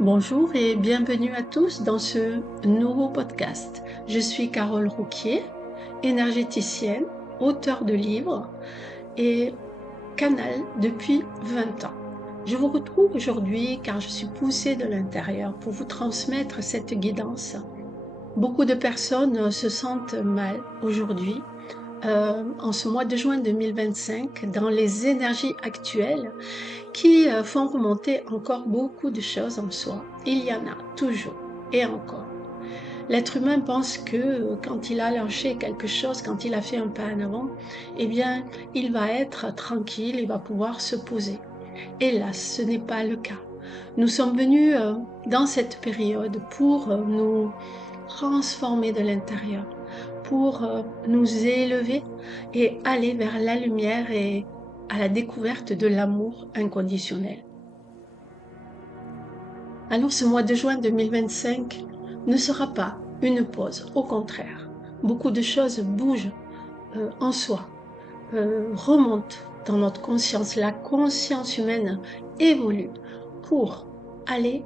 Bonjour et bienvenue à tous dans ce nouveau podcast. Je suis Carole Rouquier, énergéticienne, auteure de livres et canal depuis 20 ans. Je vous retrouve aujourd'hui car je suis poussée de l'intérieur pour vous transmettre cette guidance. Beaucoup de personnes se sentent mal aujourd'hui, en ce mois de juin 2025, dans les énergies actuelles qui font remonter encore beaucoup de choses en soi. Il y en a toujours et encore. L'être humain pense que quand il a lâché quelque chose, quand il a fait un pas en avant, eh bien, il va être tranquille, il va pouvoir se poser. Hélas, ce n'est pas le cas. Nous sommes venus dans cette période pour nous transformer de l'intérieur, pour nous élever et aller vers la lumière et à la découverte de l'amour inconditionnel. Alors ce mois de juin 2025 ne sera pas une pause, au contraire. Beaucoup de choses bougent en soi, remontent dans notre conscience. La conscience humaine évolue pour aller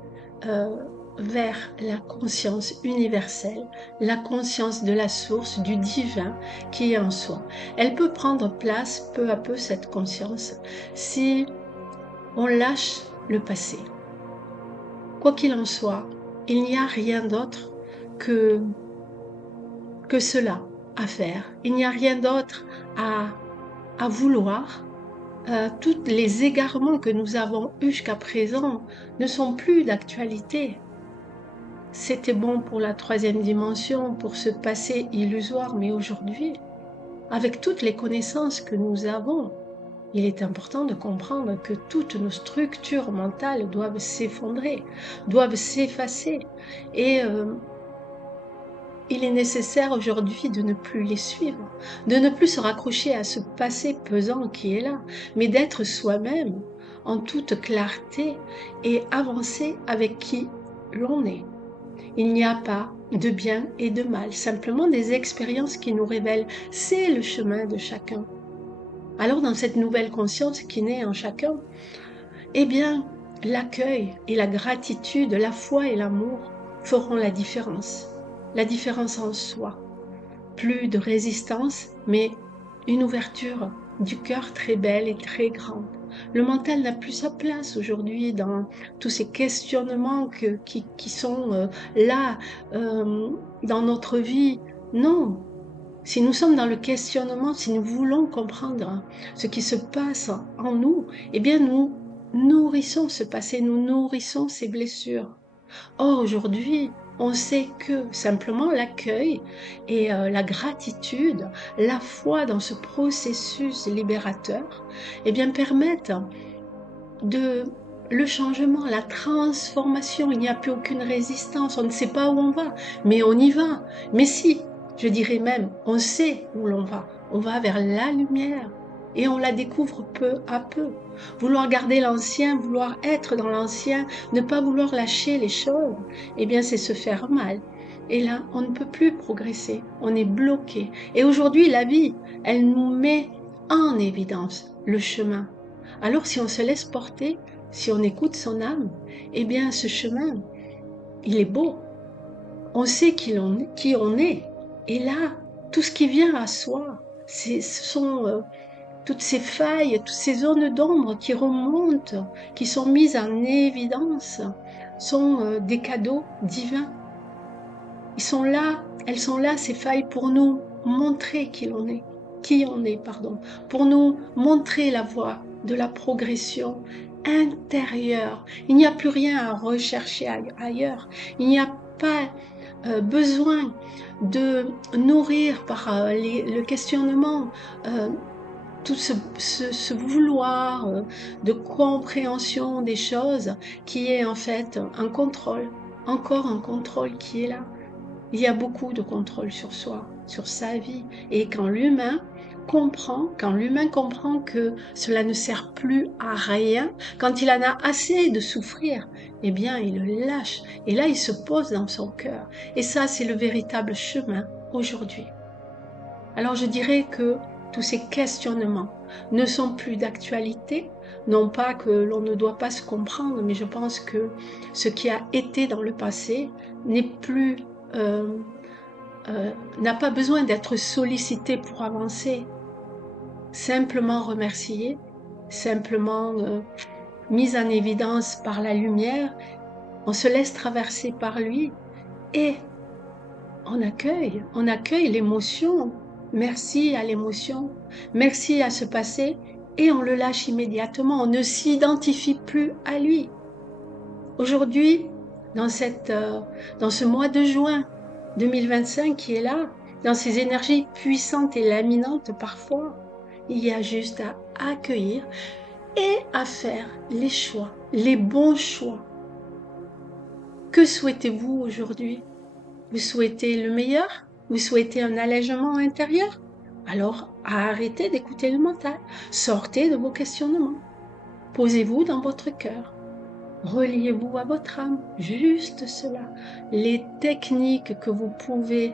vers la conscience universelle, la conscience de la source, du divin qui est en soi. Elle peut prendre place peu à peu, cette conscience, si on lâche le passé. Quoi qu'il en soit, il n'y a rien d'autre que cela à faire. Il n'y a rien d'autre à vouloir. Tous les égarements que nous avons eus jusqu'à présent ne sont plus d'actualité. C'était bon pour la troisième dimension, pour ce passé illusoire, mais aujourd'hui, avec toutes les connaissances que nous avons, il est important de comprendre que toutes nos structures mentales doivent s'effondrer, doivent s'effacer. Et il est nécessaire aujourd'hui de ne plus les suivre, de ne plus se raccrocher à ce passé pesant qui est là, mais d'être soi-même en toute clarté et avancer avec qui l'on est. Il n'y a pas de bien et de mal, simplement des expériences qui nous révèlent. C'est le chemin de chacun. Alors dans cette nouvelle conscience qui naît en chacun, eh bien, l'accueil et la gratitude, la foi et l'amour feront la différence en soi. Plus de résistance, mais une ouverture du cœur très belle et très grande. Le mental n'a plus sa place aujourd'hui dans tous ces questionnements qui sont là dans notre vie. Non, si nous sommes dans le questionnement, si nous voulons comprendre ce qui se passe en nous, eh bien nous nourrissons ce passé, nous nourrissons ces blessures. Or aujourd'hui, on sait que simplement l'accueil et la gratitude, la foi dans ce processus libérateur, eh bien permettent le changement, la transformation. Il n'y a plus aucune résistance, on ne sait pas où on va, mais on y va. Mais si, je dirais même, on sait où l'on va. On va vers la lumière et on la découvre peu à peu. Vouloir garder l'ancien, vouloir être dans l'ancien, ne pas vouloir lâcher les choses, eh bien c'est se faire mal. Et là, on ne peut plus progresser, on est bloqué. Et aujourd'hui, la vie, elle nous met en évidence le chemin. Alors si on se laisse porter, si on écoute son âme, eh bien ce chemin, il est beau. On sait qui on est. Et là, tout ce qui vient à soi, ce sont toutes ces failles, toutes ces zones d'ombre qui remontent, qui sont mises en évidence, sont des cadeaux divins. Elles sont là, ces failles, pour nous montrer qui on est, pour nous montrer la voie de la progression intérieure. Il n'y a plus rien à rechercher ailleurs. Il n'y a pas besoin de nourrir par le questionnement tout ce vouloir de compréhension des choses qui est en fait un contrôle, encore un contrôle qui est là. Il y a beaucoup de contrôle sur soi, sur sa vie. Et quand l'humain comprend que cela ne sert plus à rien, quand il en a assez de souffrir, eh bien il le lâche. Et là il se pose dans son cœur. Et ça c'est le véritable chemin aujourd'hui. Alors je dirais que tous ces questionnements ne sont plus d'actualité. Non pas que l'on ne doit pas se comprendre, mais je pense que ce qui a été dans le passé n'est plus, n'a pas besoin d'être sollicité pour avancer. Simplement remercié, simplement mise en évidence par la lumière, on se laisse traverser par lui et on accueille l'émotion. Merci à l'émotion, merci à ce passé et on le lâche immédiatement, on ne s'identifie plus à lui. Aujourd'hui, dans ce mois de juin 2025 qui est là, dans ces énergies puissantes et laminantes parfois, il y a juste à accueillir et à faire les choix, les bons choix. Que souhaitez-vous aujourd'hui? Vous souhaitez le meilleur? Vous souhaitez un allègement intérieur? Alors, arrêtez d'écouter le mental. Sortez de vos questionnements. Posez-vous dans votre cœur. Reliez-vous à votre âme. Juste cela. Les techniques que vous pouvez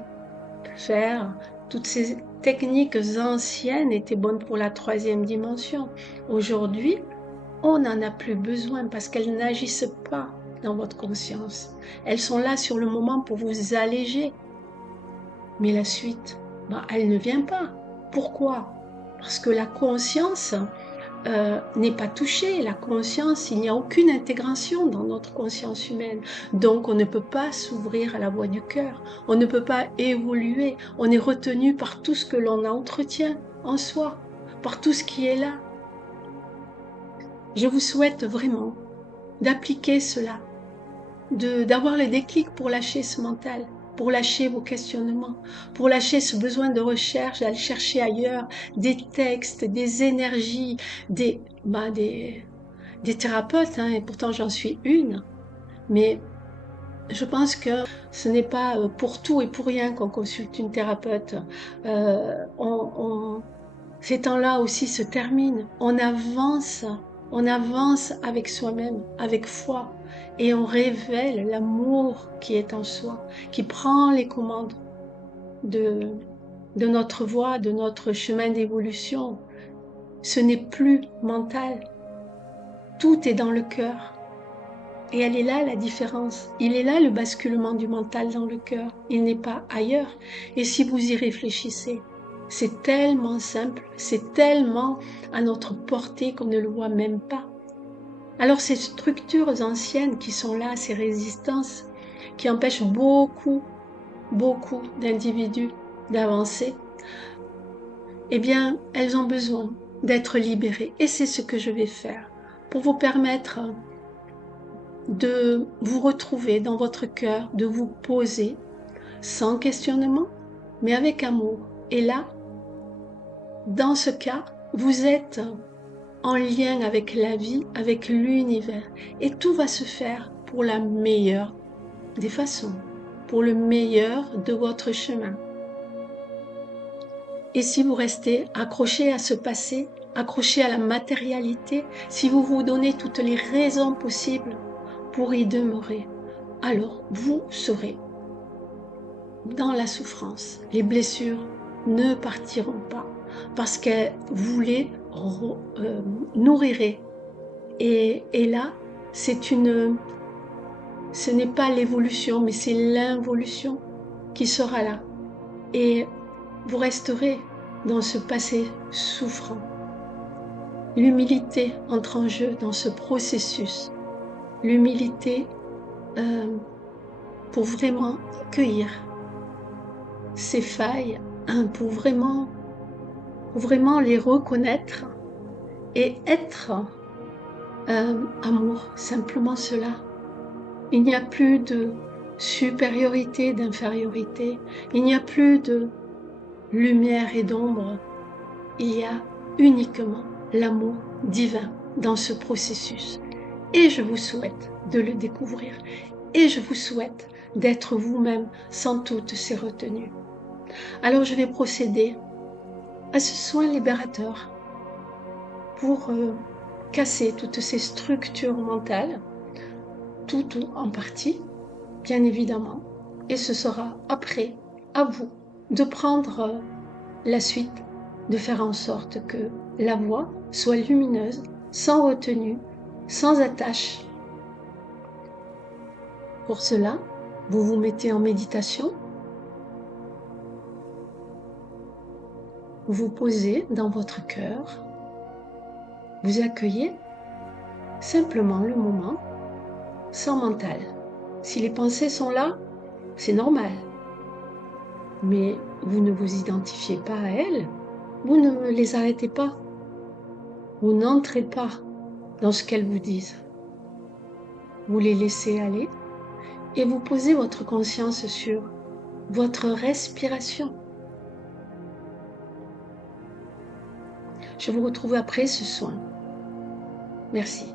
faire, toutes ces techniques anciennes étaient bonnes pour la 3e dimension. Aujourd'hui, on n'en a plus besoin parce qu'elles n'agissent pas dans votre conscience. Elles sont là sur le moment pour vous alléger. Mais la suite, elle ne vient pas. Pourquoi? Parce que la conscience n'est pas touchée. La conscience, il n'y a aucune intégration dans notre conscience humaine. Donc on ne peut pas s'ouvrir à la voix du cœur. On ne peut pas évoluer. On est retenu par tout ce que l'on entretient en soi, par tout ce qui est là. Je vous souhaite vraiment d'appliquer cela, d'avoir le déclic pour lâcher ce mental, pour lâcher vos questionnements, pour lâcher ce besoin de recherche, d'aller chercher ailleurs des textes, des énergies, des thérapeutes, et pourtant j'en suis une, mais je pense que ce n'est pas pour tout et pour rien qu'on consulte une thérapeute. Ces temps-là aussi se terminent. On avance avec soi-même, avec foi, et on révèle l'amour qui est en soi, qui prend les commandes de notre voie, de notre chemin d'évolution. Ce n'est plus mental. Tout est dans le cœur. Et elle est là la différence. Il est là le basculement du mental dans le cœur. Il n'est pas ailleurs. Et si vous y réfléchissez, c'est tellement simple, c'est tellement à notre portée qu'on ne le voit même pas. Alors ces structures anciennes qui sont là, ces résistances, qui empêchent beaucoup d'individus d'avancer, eh bien, elles ont besoin d'être libérées. Et c'est ce que je vais faire pour vous permettre de vous retrouver dans votre cœur, de vous poser sans questionnement, mais avec amour. Et là, dans ce cas, vous êtes en lien avec la vie, avec l'univers. Et tout va se faire pour la meilleure des façons, pour le meilleur de votre chemin. Et si vous restez accroché à ce passé, accroché à la matérialité, si vous vous donnez toutes les raisons possibles pour y demeurer, alors vous serez dans la souffrance. Les blessures ne partiront pas parce que vous les nourrirez. Et là, ce n'est pas l'évolution, mais c'est l'involution qui sera là. Et vous resterez dans ce passé souffrant. L'humilité entre en jeu dans ce processus. L'humilité pour vraiment accueillir ces failles, pour vraiment les reconnaître et être amour, simplement cela. Il n'y a plus de supériorité, d'infériorité, il n'y a plus de lumière et d'ombre, il y a uniquement l'amour divin dans ce processus. Et je vous souhaite de le découvrir. Et je vous souhaite d'être vous-même sans toutes ces retenues. Alors je vais procéder à ce soin libérateur pour casser toutes ces structures mentales, tout ou en partie, bien évidemment. Et ce sera après à vous de prendre la suite de faire en sorte que la voix soit lumineuse, sans retenue, sans attache. Pour cela, vous vous mettez en méditation, vous vous posez dans votre cœur, vous accueillez simplement le moment, sans mental. Si les pensées sont là, c'est normal. Mais vous ne vous identifiez pas à elles, vous ne les arrêtez pas, vous n'entrez pas dans ce qu'elles vous disent. Vous les laissez aller et vous posez votre conscience sur votre respiration. Je vous retrouve après ce soin. Merci.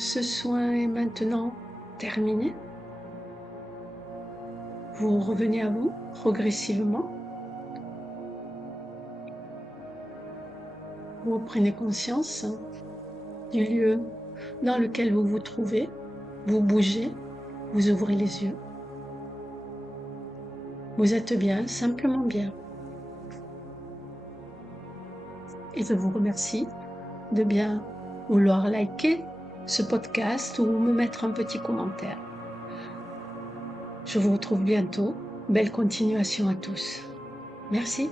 Ce soin est maintenant terminé. Vous revenez à vous progressivement. Vous prenez conscience du lieu dans lequel vous vous trouvez. Vous bougez, vous ouvrez les yeux. Vous êtes bien, simplement bien. Et je vous remercie de bien vouloir liker ce podcast ou me mettre un petit commentaire. Je vous retrouve bientôt. Belle continuation à tous. Merci.